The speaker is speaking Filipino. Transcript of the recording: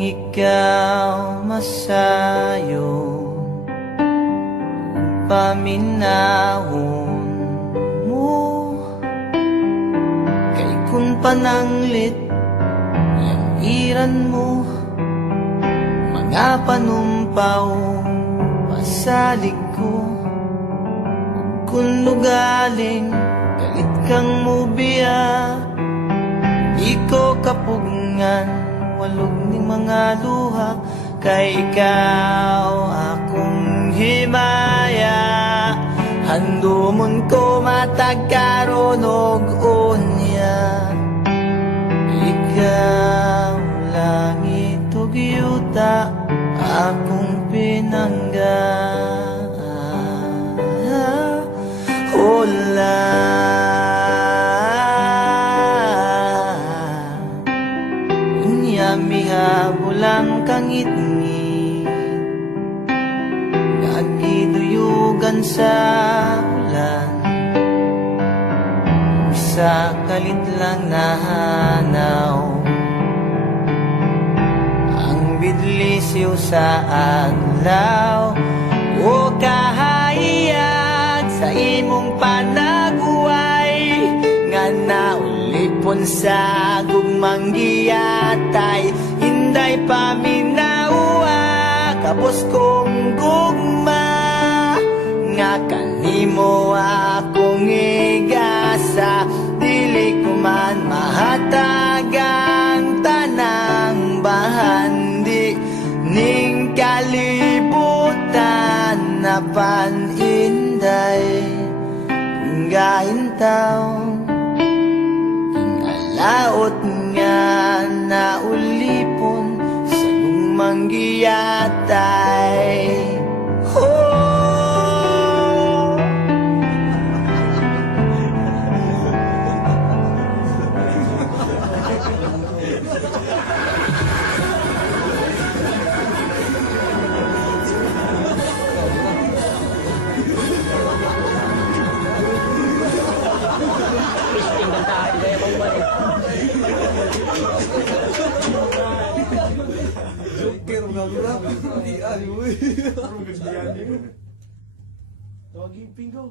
ikaw masayo Paminahon mo. Kay kun pananglit Yang iran mo Mga panumpaw Pasalig ko. Kung lugaling Galit kang mubiya Di ko kapugngan Walog ni mga luha Kay ikaw akong himaya. Handumon ko matagkaronog unya. Ikaw langit ug yuta Akong pinangga Unya miha bulang kangit-ngit Nagiduyugan sa ulan. Isa kalit lang nahanaw. Ang bidlisiw sa adlaw O kahayag sa imong panaguway naulipon sa gugmang giyatay Hinday paminawa Kapos kong gugma Nga kanimo akong igasa. Dili ko man mahatagang tanang bahandi Ning kalibutan na paninday Gahintaw Laot nga naulipon sa gumang giyatay Gagawin. Hindi, ano eh. Tawagin pinggaw.